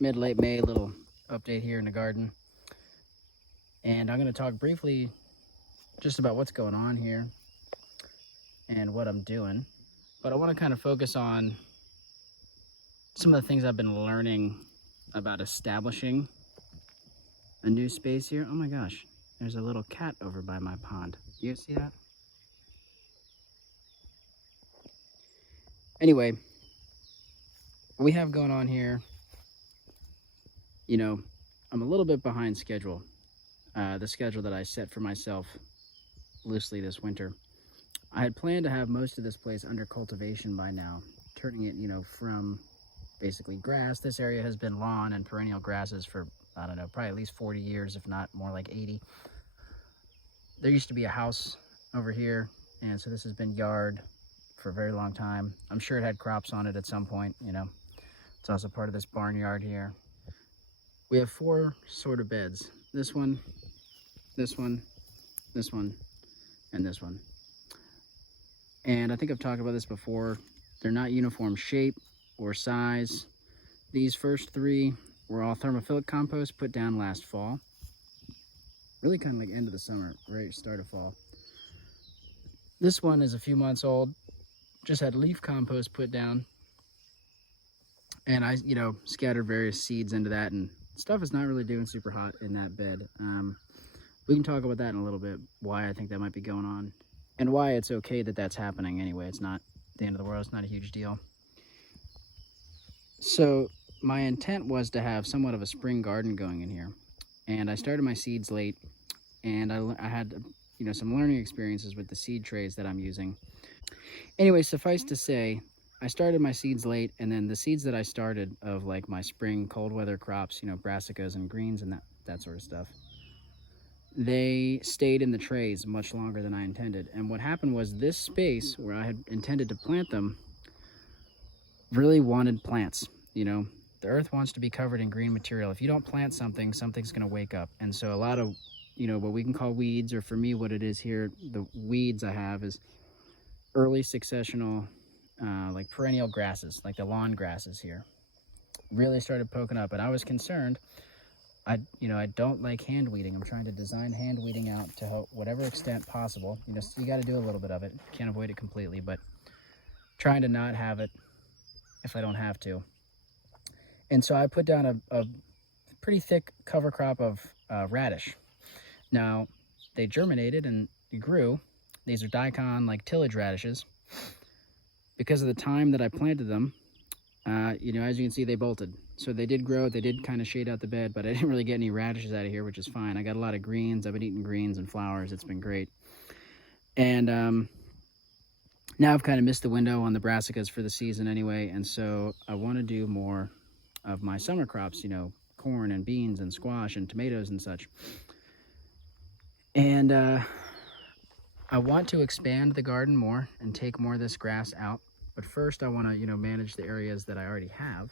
mid-late May little update here in the garden. And I'm going to talk briefly just about what's going on here and what I'm doing. But I want to kind of focus on some of the things I've been learning about establishing a new space here. Oh my gosh, there's a little cat over by my pond. You see that? Anyway, what we have going on here, you know, I'm a little bit behind schedule. The schedule that I set for myself loosely this winter. I had planned to have most of this place under cultivation by now, turning it, from basically grass. This area has been lawn and perennial grasses for, I don't know, probably at least 40 years, if not more like 80. There used to be a house over here, and so this has been yard for a very long time. I'm sure it had crops on it at some point, It's also part of this barnyard here. We have 4 sort of beds. This one, this one, this one, and this one. And I think I've talked about this before. They're not uniform shape or size. These first 3 were all thermophilic compost put down last fall. Really kind of like end of the summer, right, start of fall. This one is a few months old. Just had leaf compost put down. And I, scattered various seeds into that, and stuff is not really doing super hot in that bed. We can talk about that in a little bit, why I think that might be going on, and why it's okay that that's happening anyway. It's not the end of the world. It's not a huge deal. So my intent was to have somewhat of a spring garden going in here, and I started my seeds late, and I had some learning experiences with the seed trays that I'm using. Anyway, suffice to say, I started my seeds late, and then the seeds that I started of like my spring cold weather crops, brassicas and greens and that sort of stuff, they stayed in the trays much longer than I intended. And what happened was this space where I had intended to plant them really wanted plants. The earth wants to be covered in green material. If you don't plant something, something's going to wake up. And so a lot of, what we can call weeds, or for me what it is here, the weeds I have is early successional, like perennial grasses, like the lawn grasses here, really started poking up. And I was concerned. I don't like hand weeding. I'm trying to design hand weeding out to help whatever extent possible. You got to do a little bit of it. Can't avoid it completely, but trying to not have it if I don't have to. And so I put down a pretty thick cover crop of radish. Now, they germinated and grew. These are daikon, like tillage radishes. Because of the time that I planted them, as you can see, they bolted. So they did grow, they did kind of shade out the bed, but I didn't really get any radishes out of here, which is fine. I got a lot of greens. I've been eating greens and flowers. It's been great. And now I've kind of missed the window on the brassicas for the season anyway, and so I want to do more of my summer crops, corn and beans and squash and tomatoes and such. And I want to expand the garden more and take more of this grass out. But first I want to, manage the areas that I already have.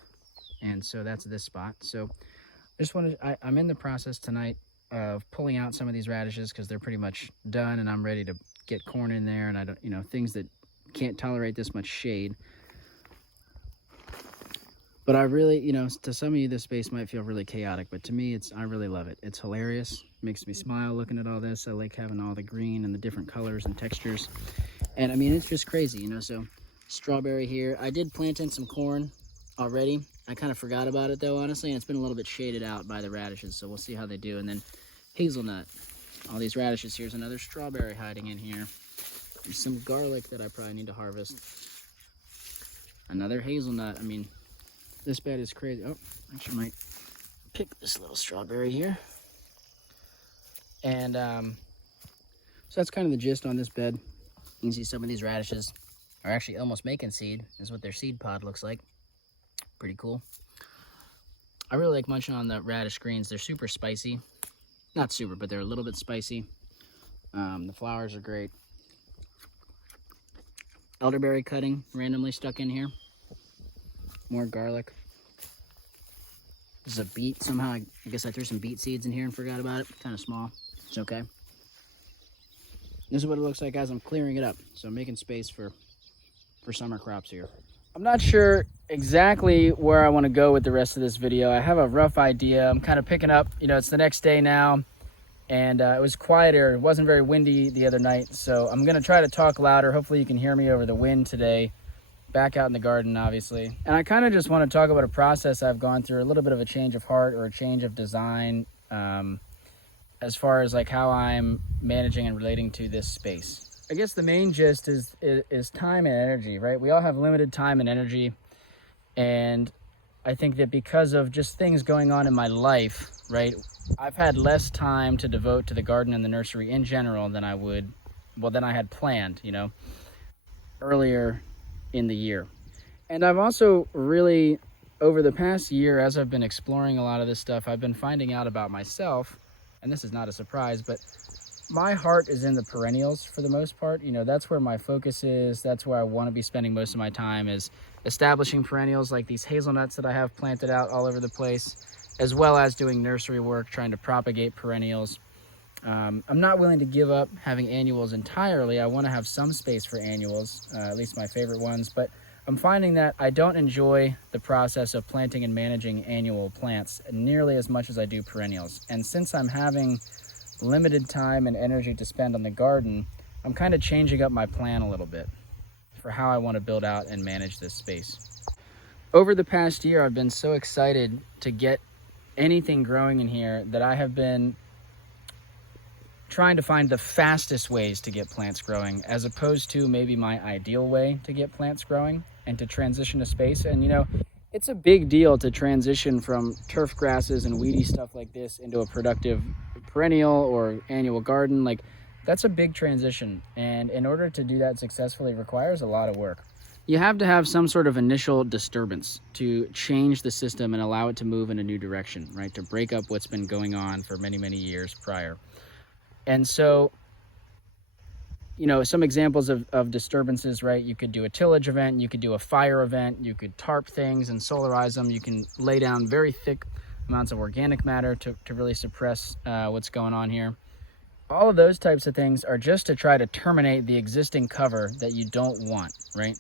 And so that's this spot. So I just wanted, I'm in the process tonight of pulling out some of these radishes because they're pretty much done, and I'm ready to get corn in there, and I don't, things that can't tolerate this much shade. But I really, to some of you, this space might feel really chaotic, but to me, I really love it. It's hilarious. It makes me smile looking at all this. I like having all the green and the different colors and textures. And I mean, it's just crazy, so strawberry here. I did plant in some corn already. I kind of forgot about it though, honestly, and it's been a little bit shaded out by the radishes, so we'll see how they do. And then hazelnut. All these radishes. Here's another strawberry hiding in here. There's some garlic that I probably need to harvest. Another hazelnut. I mean, this bed is crazy. Oh, I actually might pick this little strawberry here. And so that's kind of the gist on this bed. You can see some of these radishes are actually almost making seed. This is what their seed pod looks like. Pretty cool. I really like munching on the radish greens. They're super spicy. Not super, but they're a little bit spicy. The flowers are great. Elderberry cutting randomly stuck in here. More garlic. This is a beet. Somehow, I guess I threw some beet seeds in here and forgot about it. Kind of small. It's okay. This is what it looks like as I'm clearing it up. So I'm making space for summer crops here. I'm not sure exactly where I want to go with the rest of this video. I have a rough idea. I'm kind of picking up, it's the next day now, and it was quieter. It wasn't very windy the other night, so I'm going to try to talk louder. Hopefully you can hear me over the wind today. Back out in the garden, obviously. And I kind of just want to talk about a process I've gone through, a little bit of a change of heart or a change of design, as far as like how I'm managing and relating to this space. I guess the main gist is time and energy, right? We all have limited time and energy, and I think that because of just things going on in my life, right, I've had less time to devote to the garden and the nursery in general than I had planned, earlier in the year. And I've also really, over the past year, as I've been exploring a lot of this stuff, I've been finding out about myself, and this is not a surprise, but my heart is in the perennials for the most part. That's where my focus is. That's where I want to be spending most of my time, is establishing perennials like these hazelnuts that I have planted out all over the place, as well as doing nursery work, trying to propagate perennials. I'm not willing to give up having annuals entirely. I want to have some space for annuals, at least my favorite ones, but I'm finding that I don't enjoy the process of planting and managing annual plants nearly as much as I do perennials. And since I'm having limited time and energy to spend on the garden, I'm kind of changing up my plan a little bit for how I want to build out and manage this space. Over the past year, I've been so excited to get anything growing in here that I have been trying to find the fastest ways to get plants growing, as opposed to maybe my ideal way to get plants growing and to transition to space. And it's a big deal to transition from turf grasses and weedy stuff like this into a productive perennial or annual garden. Like, that's a big transition, and in order to do that successfully, it requires a lot of work. You have to have some sort of initial disturbance to change the system and allow it to move in a new direction, right? To break up what's been going on for many, many years prior. And so, some examples of disturbances, right? You could do a tillage event, you could do a fire event, you could tarp things and solarize them. You can lay down very thick amounts of organic matter to really suppress what's going on here. All of those types of things are just to try to terminate the existing cover that you don't want, right?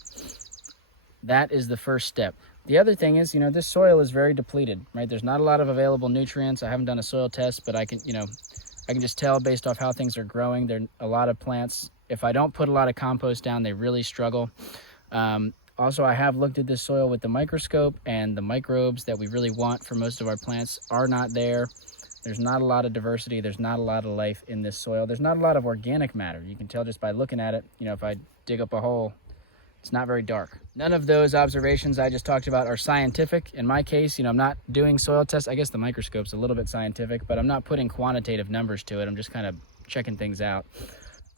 That is the first step. The other thing is, this soil is very depleted, right? There's not a lot of available nutrients. I haven't done a soil test, but I can just tell based off how things are growing. There are a lot of plants, if I don't put a lot of compost down, they really struggle. Also, I have looked at this soil with the microscope, and the microbes that we really want for most of our plants are not there. There's not a lot of diversity. There's not a lot of life in this soil. There's not a lot of organic matter. You can tell just by looking at it. If I dig up a hole, it's not very dark. None of those observations I just talked about are scientific. In my case, I'm not doing soil tests. I guess the microscope's a little bit scientific, but I'm not putting quantitative numbers to it. I'm just kind of checking things out.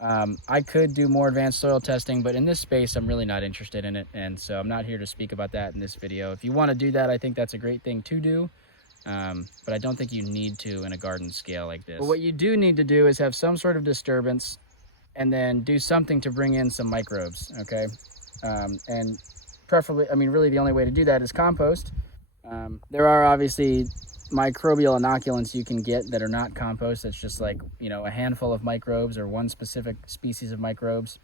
I could do more advanced soil testing, but in this space, I'm really not interested in it. And so I'm not here to speak about that in this video. If you want to do that, I think that's a great thing to do. But I don't think you need to in a garden scale like this. But what you do need to do is have some sort of disturbance and then do something to bring in some microbes, okay? And preferably, really the only way to do that is compost. There are obviously microbial inoculants you can get that are not compost. It's just like, a handful of microbes or one specific species of microbes.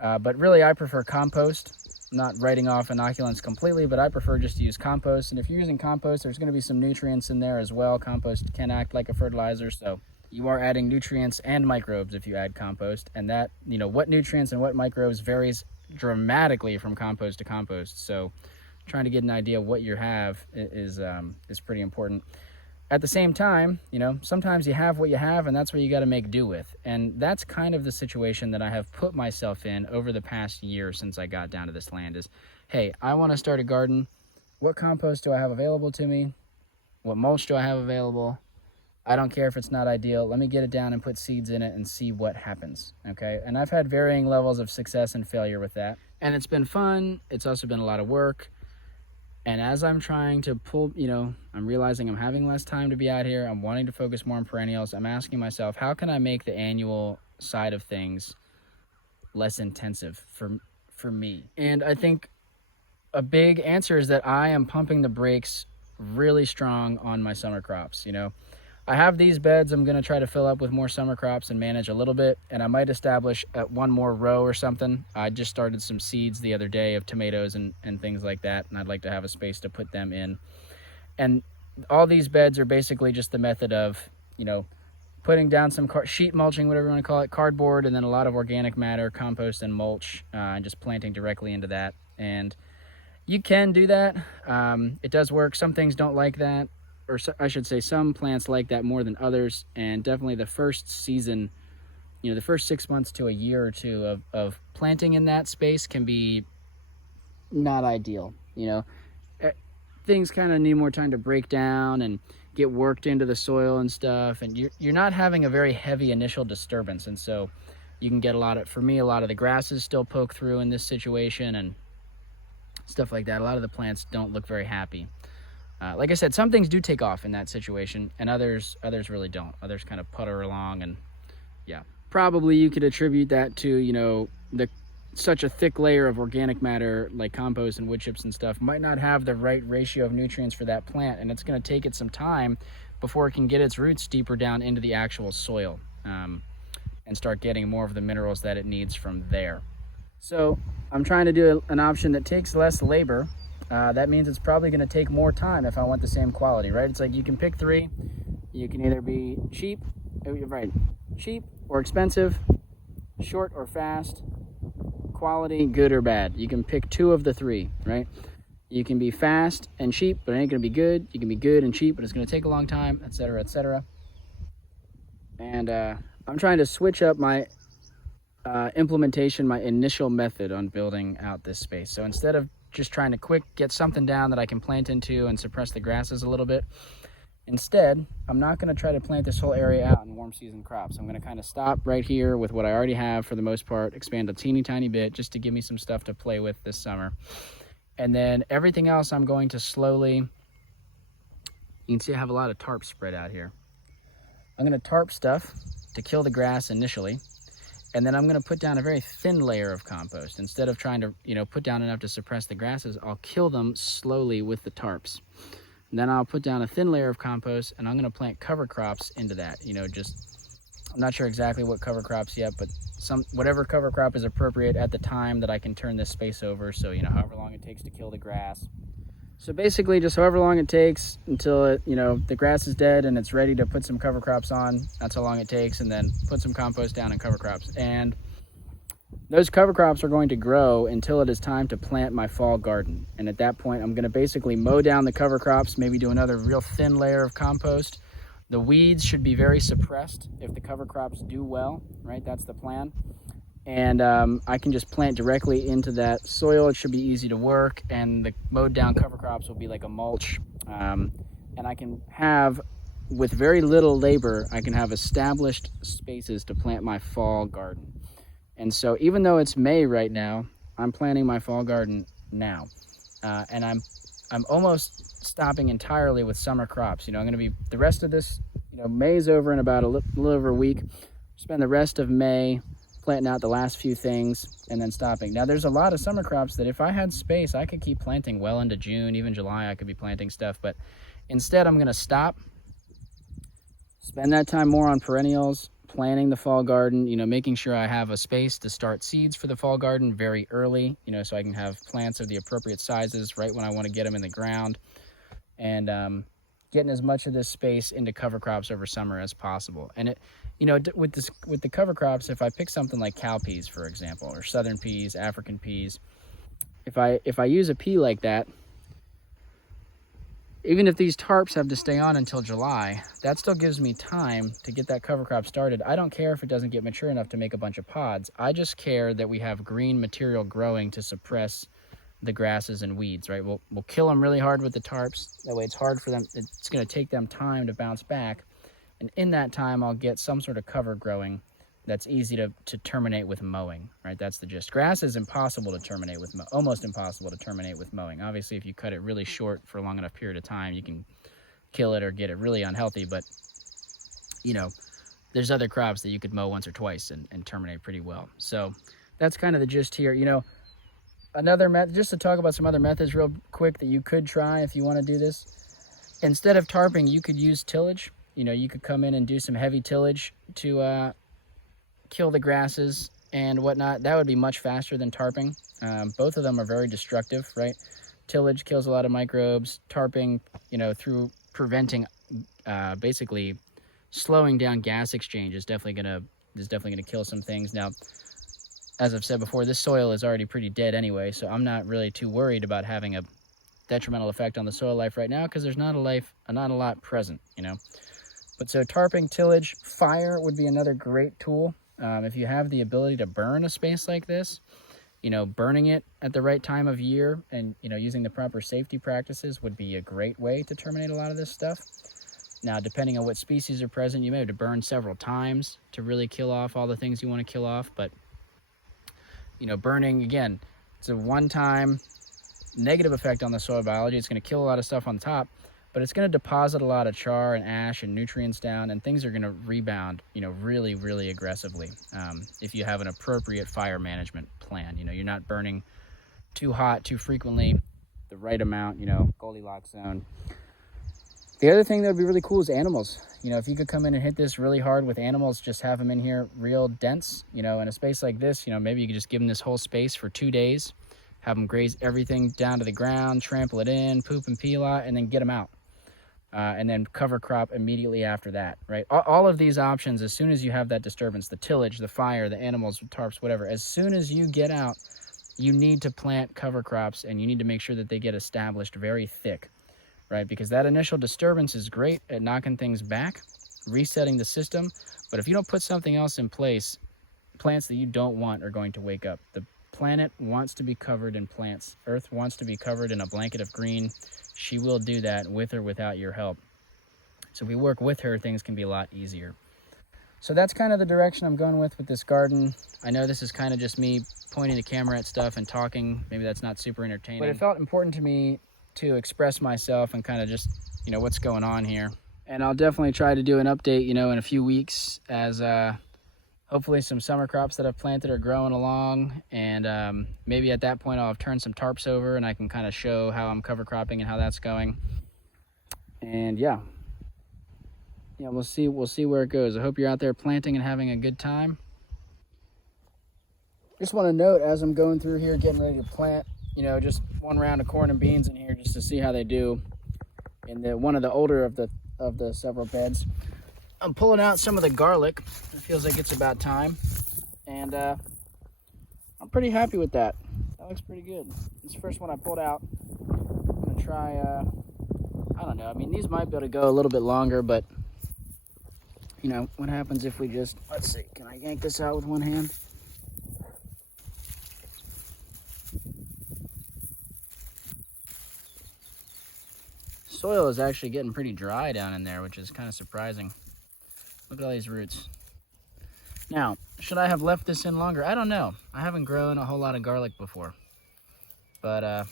But really, I prefer compost. I'm not writing off inoculants completely, but I prefer just to use compost. And if you're using compost, there's going to be some nutrients in there as well. Compost can act like a fertilizer, so you are adding nutrients and microbes if you add compost. And that, what nutrients and what microbes varies dramatically from compost to compost. So trying to get an idea of what you have is pretty important. At the same time, sometimes you have what you have, and that's what you got to make do with. And that's kind of the situation that I have put myself in over the past year since I got down to this land is, hey, I want to start a garden. What compost do I have available to me? What mulch do I have available? I don't care if it's not ideal. Let me get it down and put seeds in it and see what happens, okay? And I've had varying levels of success and failure with that. And it's been fun. It's also been a lot of work. And as I'm trying to pull, I'm realizing I'm having less time to be out here. I'm wanting to focus more on perennials. I'm asking myself, how can I make the annual side of things less intensive for me? And I think a big answer is that I am pumping the brakes really strong on my summer crops. I have these beds I'm going to try to fill up with more summer crops and manage a little bit, and I might establish one more row or something. I just started some seeds the other day of tomatoes and things like that, and I'd like to have a space to put them in. And all these beds are basically just the method of, putting down some sheet mulching, whatever you want to call it, cardboard, and then a lot of organic matter, compost, and mulch, and just planting directly into that. And you can do that. It does work. Some things don't like that, or I should say some plants like that more than others. And definitely the first season, the first 6 months to a year or two of planting in that space can be not ideal. Things kind of need more time to break down and get worked into the soil and stuff, and you're not having a very heavy initial disturbance, and so you can get a lot of the grasses still poke through in this situation and stuff like that. A lot of the plants don't look very happy. Like I said, some things do take off in that situation, and others really don't. Others kind of putter along, and yeah, probably you could attribute that to such a thick layer of organic matter like compost and wood chips and stuff might not have the right ratio of nutrients for that plant, and it's going to take it some time before it can get its roots deeper down into the actual soil and start getting more of the minerals that it needs from there. So I'm trying to do an option that takes less labor. That means it's probably going to take more time if I want the same quality, right? It's like you can pick three. You can either be cheap or expensive, short or fast, quality, good or bad. You can pick two of the three, right? You can be fast and cheap, but it ain't gonna be good. You can be good and cheap, but it's gonna take a long time, etc., etc. And I'm trying to switch up my implementation, my initial method on building out this space. So instead of just trying to get something down that I can plant into and suppress the grasses a little bit, instead, I'm not going to try to plant this whole area out in warm season crops. I'm going to kind of stop right here with what I already have for the most part, expand a teeny tiny bit just to give me some stuff to play with this summer. And then everything else I'm going to slowly, you can see I have a lot of tarp spread out here. I'm going to tarp stuff to kill the grass initially, and then I'm going to put down a very thin layer of compost. Instead of trying to, put down enough to suppress the grasses, I'll kill them slowly with the tarps. And then I'll put down a thin layer of compost, and I'm going to plant cover crops into that. I'm not sure exactly what cover crops yet, but whatever cover crop is appropriate at the time that I can turn this space over. So, however long it takes to kill the grass. So basically just however long it takes until the grass is dead and it's ready to put some cover crops on. That's how long it takes, and then put some compost down and cover crops. And those cover crops are going to grow until it is time to plant my fall garden. And at that point, I'm going to basically mow down the cover crops, maybe do another real thin layer of compost. The weeds should be very suppressed if the cover crops do well, right? That's the plan. And I can just plant directly into that soil. It should be easy to work, and the mowed down cover crops will be like a mulch. And I can have, with very little labor, I can have established spaces to plant my fall garden. And so even though it's May right now, I'm planting my fall garden now. And I'm almost stopping entirely with summer crops. I'm going to be, the rest of this, May's over in about a little over a week. Spend the rest of May planting out the last few things and then stopping. Now there's a lot of summer crops that if I had space, I could keep planting well into June, even July, I could be planting stuff. But instead I'm going to stop, spend that time more on perennials, planting the fall garden, making sure I have a space to start seeds for the fall garden very early, so I can have plants of the appropriate sizes right when I want to get them in the ground, and getting as much of this space into cover crops over summer as possible. And it, with the cover crops, if I pick something like cowpeas, for example, or southern peas, African peas, if I use a pea like that, even if these tarps have to stay on until July, that still gives me time to get that cover crop started. I don't care if it doesn't get mature enough to make a bunch of pods. I just care that we have green material growing to suppress the grasses and weeds, right? We'll kill them really hard with the tarps. That way it's hard for them. It's going to take them time to bounce back. And in that time, I'll get some sort of cover growing that's easy to terminate with mowing, right? That's the gist. Grass is impossible to terminate with, almost impossible to terminate with mowing. Obviously, if you cut it really short for a long enough period of time, you can kill it or get it really unhealthy. But, there's other crops that you could mow once or twice and terminate pretty well. So that's kind of the gist here. Another method, just to talk about some other methods real quick that you could try if you want to do this. Instead of tarping, you could use tillage. you know, you could come in and do some heavy tillage to kill the grasses and whatnot. That would be much faster than tarping. Both of them are very destructive, right? Tillage kills a lot of microbes. Tarping, you know, through preventing, basically slowing down gas exchange is definitely gonna kill some things. Now, as I've said before, this soil is already pretty dead anyway, so I'm not really too worried about having a detrimental effect on the soil life right now because there's not a lot present, you know. But so tarping, tillage, fire would be another great tool. If you have the ability to burn a space like this, you know, burning it at the right time of year and, you know, using the proper safety practices would be a great way to terminate a lot of this stuff. Now, depending on what species are present, you may have to burn several times to really kill off all the things you want to kill off. But, you know, burning, again, it's a one-time negative effect on the soil biology. It's going to kill a lot of stuff on top, but it's going to deposit a lot of char and ash and nutrients down, and things are going to rebound, you know, really, really aggressively if you have an appropriate fire management plan. You know, you're not burning too hot too frequently, the right amount, you know, Goldilocks zone. The other thing that would be really cool is animals. You know, if you could come in and hit this really hard with animals, just have them in here real dense, you know, in a space like this, you know, maybe you could just give them this whole space for 2 days, have them graze everything down to the ground, trample it in, poop and pee a lot, and then get them out. And then cover crop immediately after that, right? All of these options, as soon as you have that disturbance, the tillage, the fire, the animals, tarps, whatever, as soon as you get out, you need to plant cover crops, and you need to make sure that they get established very thick, right? Because that initial disturbance is great at knocking things back, resetting the system, but if you don't put something else in place, plants that you don't want are going to wake up. The planet wants to be covered in plants. Earth wants to be covered in a blanket of green. She will do that with or without your help. So if we work with her, things can be a lot easier. So that's kind of the direction I'm going with this garden. I know this is kind of just me pointing the camera at stuff and talking. Maybe that's not super entertaining, but it felt important to me to express myself and kind of just, you know, what's going on here. And I'll definitely try to do an update, you know, in a few weeks as hopefully some summer crops that I've planted are growing along, and maybe at that point I'll have turned some tarps over and I can kind of show how I'm cover cropping and how that's going. And yeah, we'll see where it goes. I hope you're out there planting and having a good time. Just want to note, as I'm going through here getting ready to plant, you know, just one round of corn and beans in here just to see how they do in one of the older of the several beds. I'm pulling out some of the garlic. It feels like it's about time, and I'm pretty happy with that. That looks pretty good. This first one I pulled out. I'm gonna try, I don't know, I mean, these might be able to go a little bit longer, but you know, what happens if we just, let's see, can I yank this out with one hand? Soil is actually getting pretty dry down in there, which is kind of surprising. Look at all these roots. Now, should I have left this in longer? I don't know. I haven't grown a whole lot of garlic before. But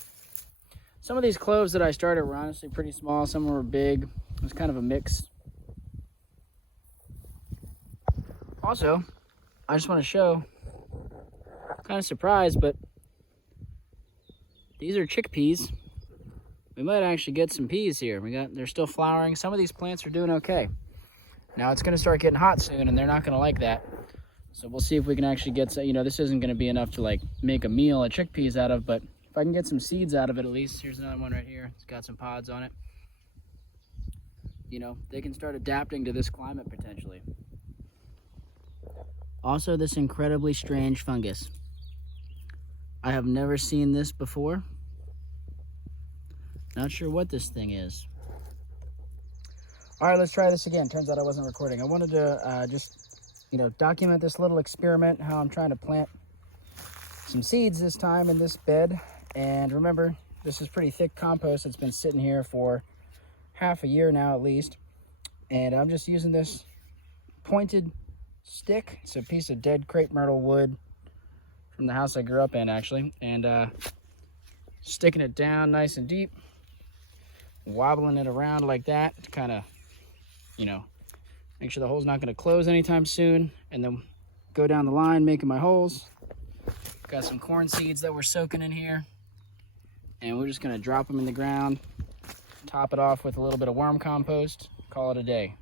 some of these cloves that I started were honestly pretty small. Some were big. It was kind of a mix. Also, I just want to show, kind of surprised, but these are chickpeas. We might actually get some peas here. They're still flowering. Some of these plants are doing okay. Now it's going to start getting hot soon, and they're not going to like that. So we'll see if we can actually get some, you know, this isn't going to be enough to like make a meal of chickpeas out of, but if I can get some seeds out of it at least. Here's another one right here. It's got some pods on it. You know, they can start adapting to this climate potentially. Also, this incredibly strange fungus. I have never seen this before. Not sure what this thing is. All right, let's try this again. Turns out I wasn't recording. I wanted to just, you know, document this little experiment, how I'm trying to plant some seeds this time in this bed. And remember, this is pretty thick compost. It's been sitting here for half a year now at least. And I'm just using this pointed stick. It's a piece of dead crepe myrtle wood from the house I grew up in, actually. And sticking it down nice and deep, wobbling it around like that to kind of, you know, make sure the hole's not going to close anytime soon, and then go down the line making my holes. Got some corn seeds that we're soaking in here, and we're just going to drop them in the ground, top it off with a little bit of worm compost, call it a day.